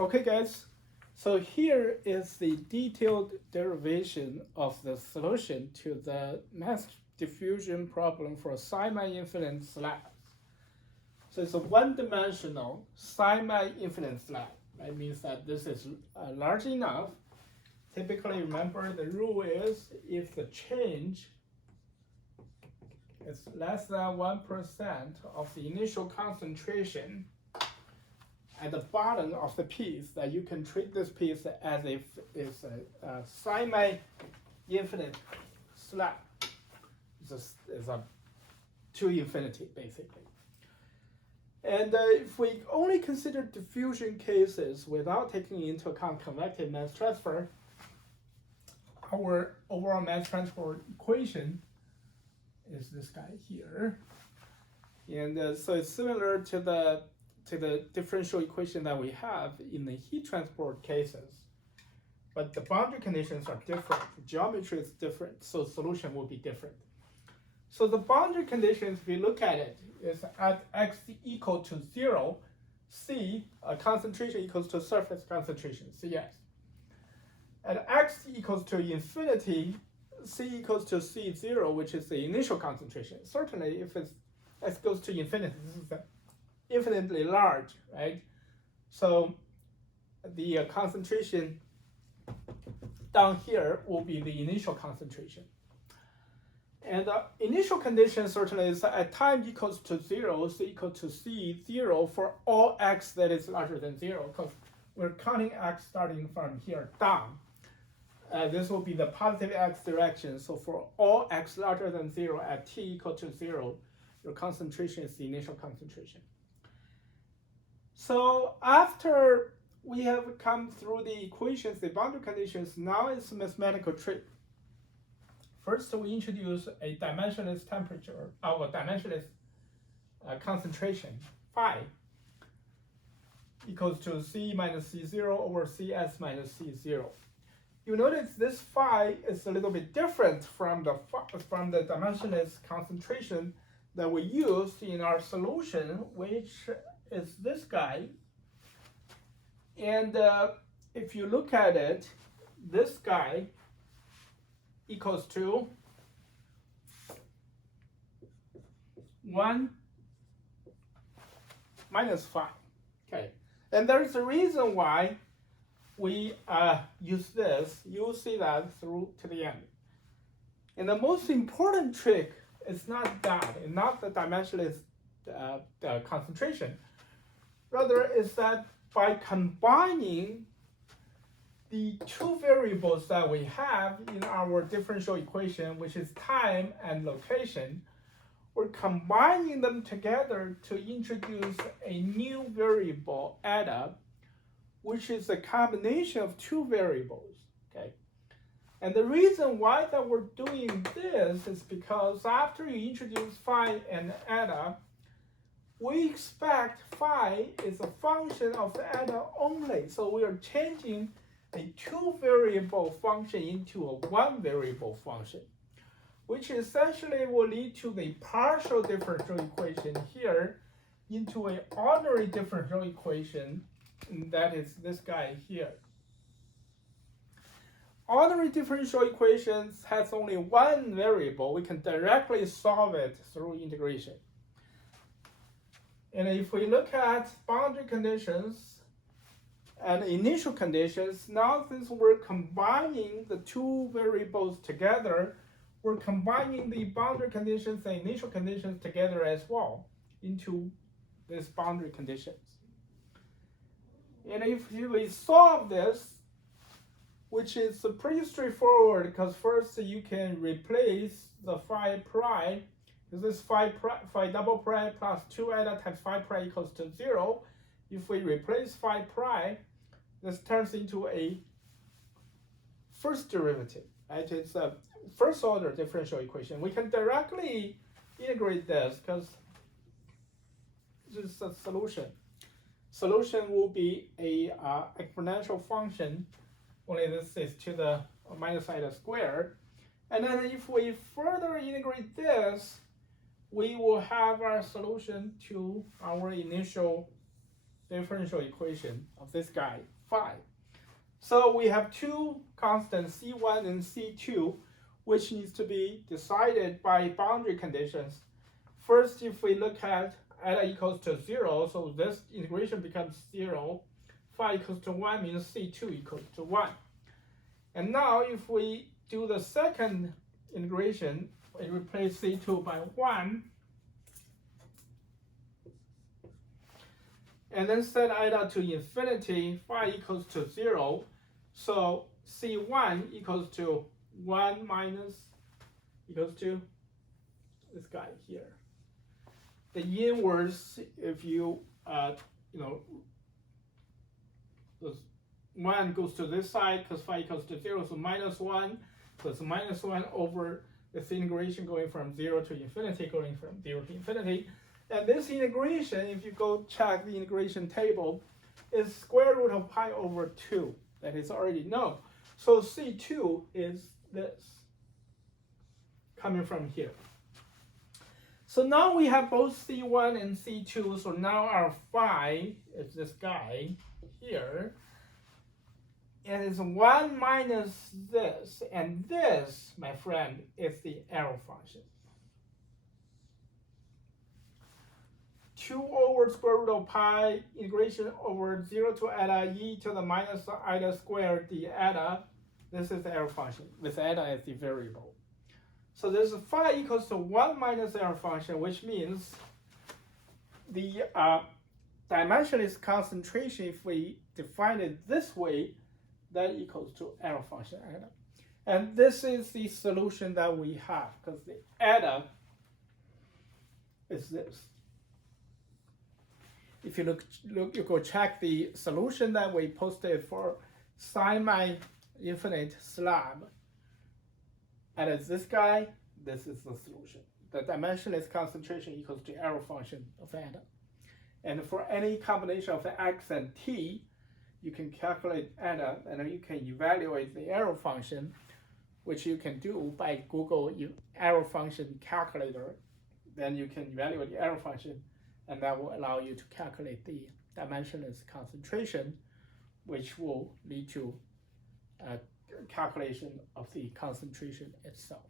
Okay, guys, so here is the detailed derivation of the solution to the mass diffusion problem for semi-infinite slabs. So it's a one-dimensional semi-infinite slab. That means that this is large enough. Typically, remember the rule is if the change is less than 1% of the initial concentration at the bottom of the piece, that you can treat this piece as if it's a semi-infinite slab. It's a to infinity, basically. And if we only consider diffusion cases without taking into account convective mass transfer, our overall mass transfer equation is this guy here. And so it's similar to the differential equation that we have in the heat transport cases, but the boundary conditions are different, the geometry is different, so solution will be different. So the boundary conditions, if you look at it, is at x equal to 0, C, concentration equals to surface concentration, Cs. At x equals to infinity, C equals to C0, which is the initial concentration. Certainly, if S goes to infinity, this is infinitely large, right? So the concentration down here will be the initial concentration. And the initial condition certainly is at time equals to 0, C equal to C0 for all x that is larger than 0, because we're counting x starting from here down. This will be the positive x direction. So for all x larger than 0 at t equal to 0, your concentration is the initial concentration. So after we have come through the equations, the boundary conditions, now it's a mathematical trick. First, we introduce a dimensionless temperature, or dimensionless concentration, phi, equals to C minus C0 over Cs minus C0. You notice this phi is a little bit different from the dimensionless concentration that we used in our solution, which is this guy. And if you look at it, this guy equals to 1 minus phi. Okay, and there's a reason why we use this. You'll see that through to the end. And the most important trick is not that, and not the dimensionless concentration. Rather, is that by combining the two variables that we have in our differential equation, which is time and location, we're combining them together to introduce a new variable, eta, which is a combination of two variables. Okay, and the reason why that we're doing this is because after you introduce phi and eta, we expect phi is a function of eta only. So we are changing a two-variable function into a one-variable function, which essentially will lead to the partial differential equation here into an ordinary differential equation, and that is this guy here. Ordinary differential equations has only one variable. We can directly solve it through integration. And if we look at boundary conditions and initial conditions, now since we're combining the two variables together, we're combining the boundary conditions and initial conditions together as well into these boundary conditions. And if we solve this, which is pretty straightforward, because first you can replace the phi prime. This phi double prime plus 2 eta times phi prime equals to 0. If we replace phi prime, this turns into a first derivative, right? It's a first order differential equation. We can directly integrate this because this is a solution. Solution will be a exponential function, only this is to the minus eta squared. And then if we further integrate this, we will have our solution to our initial differential equation of this guy, phi. So we have two constants, C1 and C2, which needs to be decided by boundary conditions. First, if we look at eta equals to 0, so this integration becomes 0. Phi equals to 1 means C2 equals to 1. And now if we do the second integration, we replace C2 by 1. And then set eta to infinity, phi equals to 0. So C1 equals to 1 minus equals to this guy here. The inverse, if you, this 1 goes to this side because phi equals to 0, so minus 1. So it's minus 1 over this integration going from 0 to infinity, going from 0 to infinity. And this integration, if you go check the integration table, is square root of pi over 2. That is already known. So C2 is this, coming from here. So now we have both C1 and C2. So now our phi is this guy here. And it's 1 minus this. And this, my friend, is the arrow function. 2 over square root of pi integration over 0 to eta e to the minus eta squared d eta. This is the arrow function with eta as the variable. So this phi equals to 1 minus arrow function, which means the dimensionless concentration, if we define it this way, that equals to arrow function eta. And this is the solution that we have, because the eta is this. If you look, you go check the solution that we posted for semi-infinite slab. And it's this guy, this is the solution. The dimensionless concentration equals to arrow function of eta. And for any combination of x and t, you can calculate eta, and you can evaluate the arrow function, which you can do by Google arrow function calculator. Then you can evaluate the arrow function, and that will allow you to calculate the dimensionless concentration, which will lead to a calculation of the concentration itself.